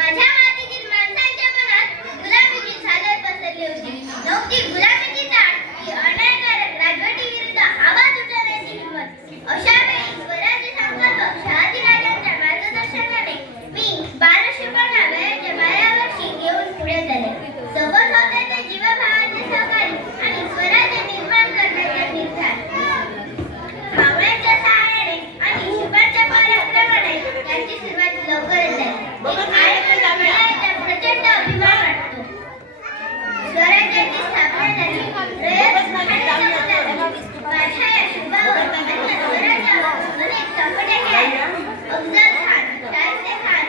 माझ्या मातीतील माणसांच्या मनात गुलामीची चादर पसरली होती. नव्हती गुलामीची ताण की अन्यायकारक राजवटीविरुद्ध आवाज उठवण्याची हिंमत. अशा वेळी स्वराज्य संकल्प शहाजीराजांच्या मार्गदर्शनाने मी 1250 वयाच्या 12 वर्षी घेऊन पुढे झाले. सोबत होते ते जीवभावाचे सहकारी आणि स्वराज्य निर्माण करण्याचा निर्धार. भावनेच्या सहाय्याने आणि शिपाच्या पराक्रमाने त्याची सुरुवात लवकरच झाली. प्रचंड अभिमान वाटतो. स्वराज्याची स्थापना झाली. माझ्या या शुभावर आणि स्वराज्यावर अनेक संकटे आली. अफजल खान, शाहिस्ते खान,